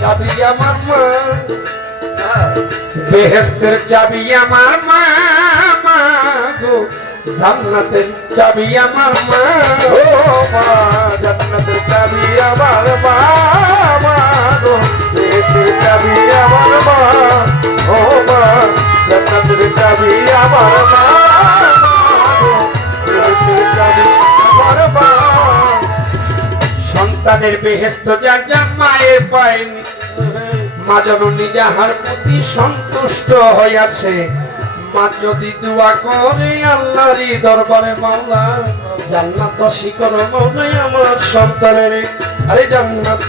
চাবি আমার মা, বেহেশতের চাবি আমার মা, মা গো জান্নাতের চাবি আমার মা, ও মা জান্নাতের চাবি আমার মা, মা গো বেহেশতের চাবি আমার মা, ও মা জান্নাতের চাবি আমার মা, বেহেশতের চাবি আমার মা। সন্তানের বেহেশত যার যার মায়ের পায়নি, মা জননী যাহার প্রতি সন্তুষ্ট হইয়াছে, মা যদি দোয়া করে আল্লাহরই দরবারে মাওলা জান্নাত শিকর মাওলাই আমার সন্তানের, আরে জান্নাত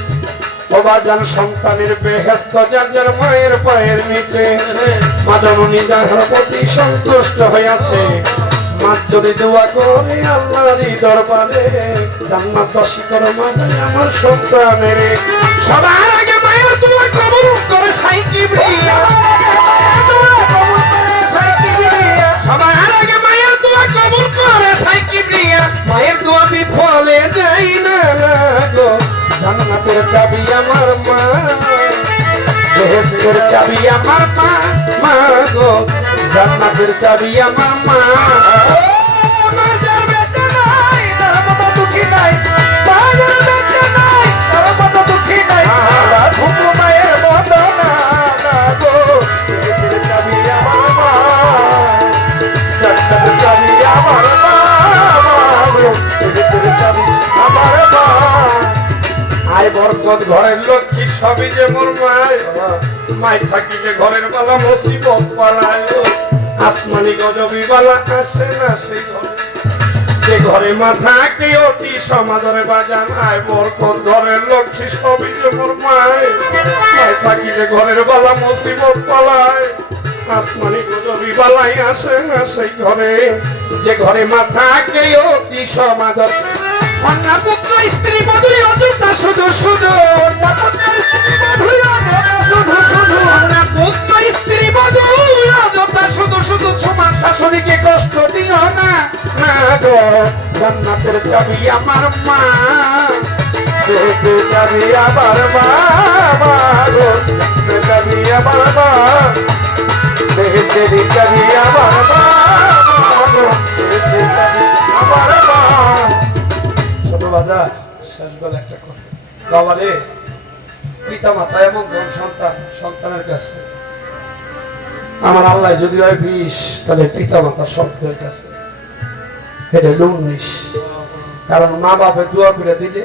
বাজান সন্তানের বেহেশত যার যার মায়ের পায়ের নিচে, মা জননী যাহার প্রতি সন্তুষ্ট হইয়াছে, মা যদি দোয়া করে আল্লাহরই দরবারে জান্নাত শিকর মাওলাই আমার সন্তানের। সবার আগে মায়ের দোয়া কবুল করে সাই কিবরিয়া, সবার আগে মায়ের দোয়া কবুল করে সাই কিবরিয়া, মায়ের দোয়া বিফলে যায় না গো, জান্নাতের চাবি আমার মা, বেহেশতের চাবি আমার মা, মা গো জান্নাতের চাবি আমার মা। আয় বরকত ঘরের লক্ষ্মী সবই যে মোর মায়, মায় থাকি যে ঘরের বালা মুসিবত পালায়, আসমানি গজবি বালা আসে না সেই ঘরে, যে ঘরে মা থাকে অতি সমাদরে বাজান। আয় বরকত ঘরের লক্ষ্মী সবই যে মোর মায়, মায় থাকি যে ঘরের বালা মুসিবত পালায়, আসমানি গজবি বালাই আসে না সেই ঘরে, যে ঘরে মা থাকে অতি সমাদর। কন্যা পুত্র স্ত্রী মধুরী অযথা শুধু শুধু, কন্যা পুত্র স্ত্রী মধুরী অযথা শুধু শুধু, তোমার শাশুড়িকে কষ্ট দিও না, না গো জান্নাতের চাবি আমার মা, বেহেশতের চাবি আমার মা, মা গো চাবি আমার মা, বেহেশতের চাবি আমার মা, মা গো বেহেশতের চাবি আমার মা। ছোট বাজা শেষ বলে একটা কথা, বাবা রে পিতা মাতা এবং সন্তান, সন্তানের কাছে আমার আল্লাহ যদি হয় 20, তাহলে পিতা মাতা সন্তানের কাছে এটা 19, কারণ মা বাপে দোয়া করে দিলে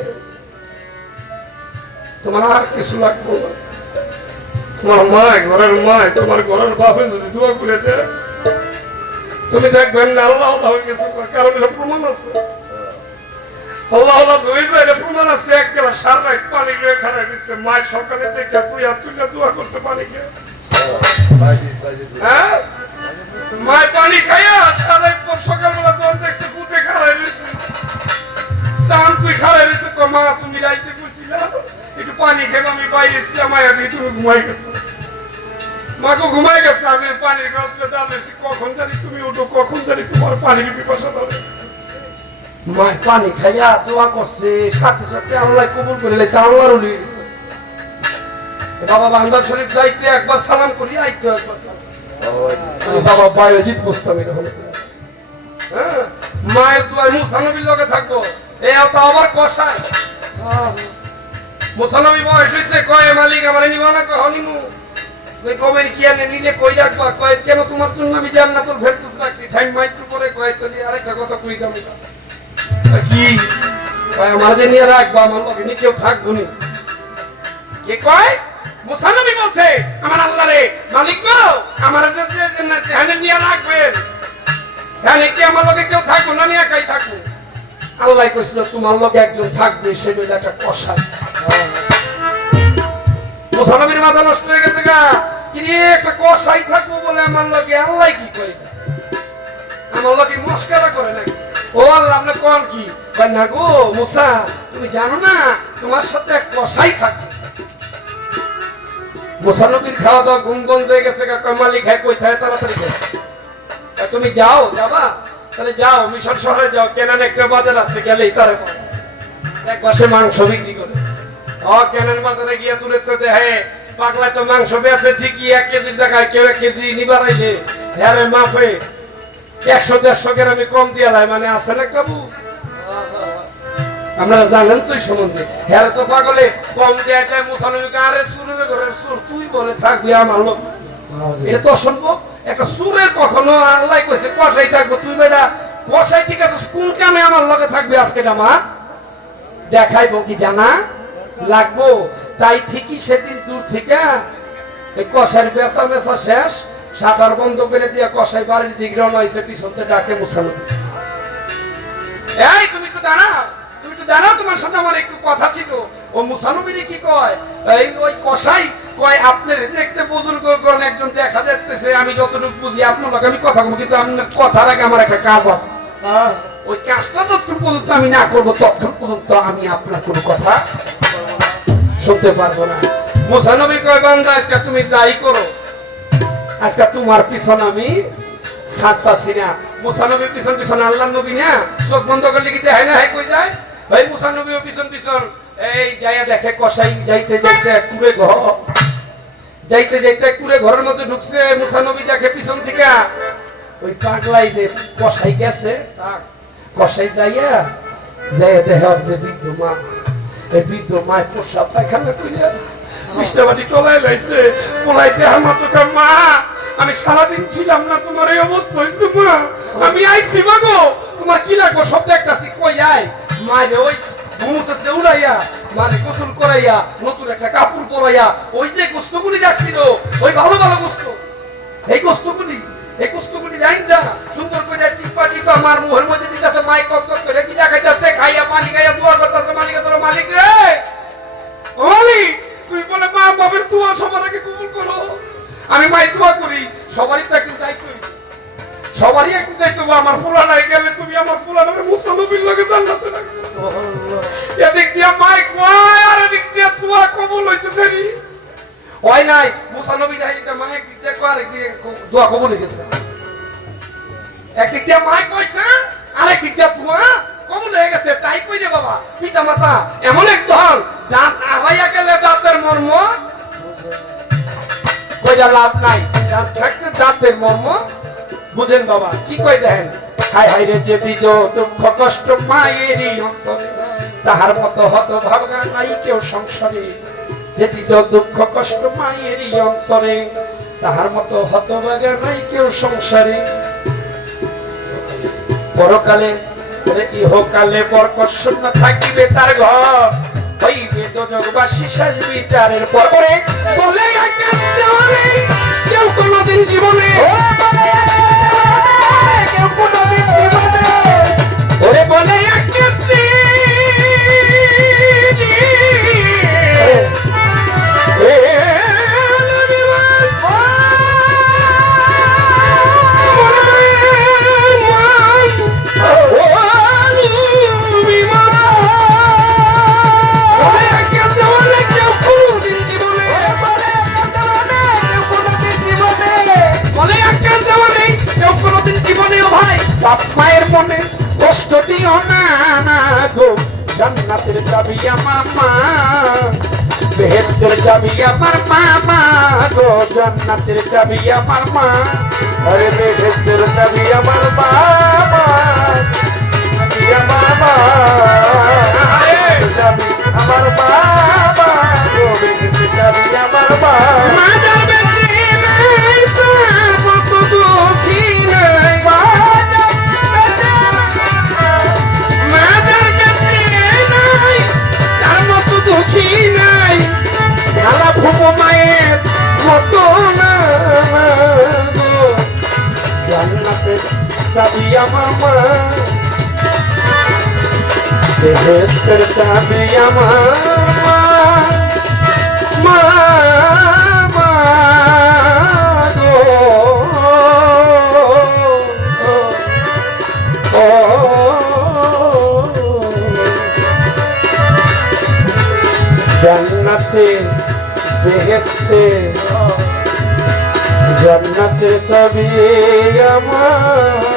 তোমার আর কিছু লাগবে না, তোমার মা ঘরের মা তোমার ঘরের বাপে যদি দোয়া করে দেয় তুমি দেখবেন না আল্লাহ আল্লাহ কিছু, কারণ এটা প্রমাণ আছে, আল্লাহ আল্লাহ হয়েছে এটা প্রমাণ আছে। এক গেলা সারা রাত পানি খেয়ে খারাপ দিচ্ছে, মায়ের সকালে দেখে তুই আর তুই দোয়া করছে পানি খেয়ে, হ্যাঁ মায়ের পানি খাইয়া সারা সকালবেলা যখন দেখছে পুঁতে খারাপ দিচ্ছে, চান তুই খারাপ দিচ্ছে, মা তুমি রাইতে করছিলা একটু পানি খেয়ে আমি বাইরে ছিলাম, মায়ের দিয়ে তুমি ঘুমাই গেছো, মাকে ঘুমাই গেছে, আমি পানির গাছ দাঁড়িয়েছি, কখন জানি তুমি উঠো, কখন জানি তোমার পানির পিপাসা ধরে। মায়ের পানি খাইয়া দোয়া করছে, সাথে সাথে আল্লাহ কবুল করে লেছে, আল্লাহর ওলি হয়ে গেছে। বাবা বান্দার শরীফ যাইতে একবার সালাম করি, আইতে একবার সালাম, বাবা বায়োজিৎ মুস্তামির রহমতুল্লাহ, হ্যাঁ মায়ের দোয়ায় মুসা নবীর লগে থাকবো, এই তো আবার কষায় মুসা নবী বয়স হয়েছে, কয় মালিক আমার নিবা না, কয় হনিমু, কবে কি আনে নিজে কই রাখবা, কয় কেন তোমার জন্য আমি জান্নাতুল ফেরদৌস রাখছি, টাইম মাইট্রু করে কয় চলি আরেকটা কথা কই দাম কি, কয় আমার যে নিয়ে রাখবা, আমার লগে নি কেউ থাকবো নি, কে কয় মুসা নবী বলছে আমার আল্লাহ রে মালিক গো আমার যে ধ্যানে নিয়ে রাখবেন, ধ্যানে কি আমার লগে কেউ থাকবো না, নিয়ে একাই থাকবো, আল্লাহ কইছিল তোমার লগে একজন থাকবে, সে হইল একটা কসাই। মুসা নবীর মাথা নষ্ট হয়ে গেছে গা, কি একটা কসাই থাকবো বলে আমার লগে, আল্লাহ কি কই আমার লগে মস্কারা করে নাকি, ও আল্লাহ আপনি কোন কি না গো মুসা তুমি জানো না তোমার সাথে এক কসাই থাকে। মুসা নবীর খাওয়া দাওয়া ঘুম বন্ধ হয়ে গেছে, মালিক হ্যাঁ কই থাকে তাড়াতাড়ি তুমি যাও, যাবা তাহলে যাও মিশর শহরে যাও, কেনান একটা বাজার আছে, গেলেই তারে এক পাশে মাংস বিক্রি করে ও কেনান বাজারে গিয়া দূরে তো দেখে পাগলা তো মাংস বেছে ঠিকই 1 কেজির জায়গায় কেউ 1 কেজি নিবার আইলে হ্যাঁ মাপে 100-150 গ্রামে কম দিয়া লাই মানে আছে না কাবু আপনারা জানেন তো এই সম্বন্ধে হ্যাঁ তো পাগলে কম দেয় দেয় মুসানবীকে আরে সুরের ঘরের সুর তুই বলে থাকবি আমার লোক এটা তো অসম্ভব একটা সুরে কখনো আল্লাহ কইছে কষাই থাকবো তুই বেটা কষাই ঠিক আছে কোন কামে আমার লগে থাকবি আজকে জামা দেখাইবো কি জানা লাগবো তাই ঠিকই সেদিন দূর থেকে এই কষাইয়ের বেচা মেচা শেষ শাটার বন্ধ করে দিয়া কষাই বাড়ির দিকে রওনা হয়েছে পিছনতে ডাকে মুসানবী এই তুমি তো দাঁড়াও তোমার সাথে আমার একটু কথা ছিল ও মুসানবী কি কয় এই ওই কষাই কয় আপনি দেখতে বুজুর্গ কোন একজন দেখা যাচ্ছে আমি যতটুকু বুঝি আপনার লগে আমি কথা বলবো কিন্তু আপনার কথার আগে আমার একটা কাজ আছে ওই কাজটা যতক্ষণ পর্যন্ত আমি না করবো ততক্ষণ পর্যন্ত আমি আপনার কোনো কথা শুনতে পারবো না মুসানবী কয় বান্দা আজকে তুমি যাই করো আজকে তোমার পিছন আমি ছাড়তাছি না মুসানবীর পিছন পিছন আল্লাহর নবী না চোখ বন্ধ করলে কি দেখায় না কই যায় ভাই মুসানবীও পিছন পিছন এই যাইয়া দেখে কষাই যাইতে যাইতে কুড়ে ঘরের মধ্যে ঢুকছে মুসানবী দেখে পিছন থেকে ওই পাগলাই যে কষাই গেছে কষাই যাইয়া দেহ যে বৃদ্ধ মা এই বৃদ্ধ মায় প্রসাদ পায়খানা করিয়া মিষ্টাবাটি টলাই লাইছে পোলাইতে আমার তো মা আমি সারাদিন ছিলাম না তোমার এই অবস্থা হয়েছে মা আমি আইছি মাগো তোমার কি লাগবো সব দেখতাছি কই আয় মায়ের ওই ঘুমুতে উড়াইয়া মানে গোসল করাইয়া নতুন একটা কাপড় পরাইয়া ওই যে গোস্তগুলি রাখছিল ওই ভালো ভালো গোস্ত এই গোস্তগুলি লাইন দা সুন্দর করে টিপা টিপা আমার মুখের মধ্যে দিতেছে মাই কত করে কি দেখাইতেছে খাইয়া পানি খাইয়া দোয়া করতেছে মালিক তোর মালিক রে ও মালিক তুই বলে মা বাবার দোয়া সবার আগে কবুল করো আমি মাই দোয়া করি সবারই তো একটু যাই করি সবারই একটু যাই করবো আমার ফুলা নাই গেলে তুমি আমার ফুলা নামে মুসানবীর লগে জান্নাতে রাখবে এদিক দিয়া মাই কয় আর এদিক দিয়া দোয়া কবুল হইতে দেরি হয় নাই মুসানবী যাইতে মা একদিক দিয়া কয় আরেক দিকে দোয়া কবুল হয়ে গেছে একদিক দিয়া মাই কইছে আরেক দিক দিয়া দোয়া কবুল হয়ে গেছে তাই কই রে বাবা পিতা মাতা এমন এক দল দাঁত আগাইয়া গেলে দাঁতের মর্ম কইয়া লাভ নাই দাঁত থাকতে দাঁতের মর্ম বুঝেন বাবা কি কই দেখেন হাই হাই রে যে দিল দুঃখ কষ্ট মায়েরই অন্তরে তাহার মতো হত ভাবনা নাই কেউ সংসারে যে দিল দুঃখ কষ্ট মায়েরই অন্তরে তাহার মতো হত ভাগা নাই কেউ সংসারে পরকালে ইহকালে বরকশূন্য থাকিবে তার ঘর হইবে দোজখবাসী শেষ বিচারের পর বলে কেউ কোনদিন জীবনে ওরে বলে মায়ের মনে কষ্ট দিও না গো জান্নাতের চাবি আমার মা বেহেশতের চাবি আমার মা গো জান্নাতের চাবি আমার মা আরে বেহেশতের চাবি আমার বাবা চাবি আমার বাবা গো বেহেশতের চাবি আমার বাবা মায়ের মতো না জান্নাতের চাবি আমার মা বেহেশতের চাবি আমার মা জান্নাতে বেহেশতে জান্নাতের চাবি আমার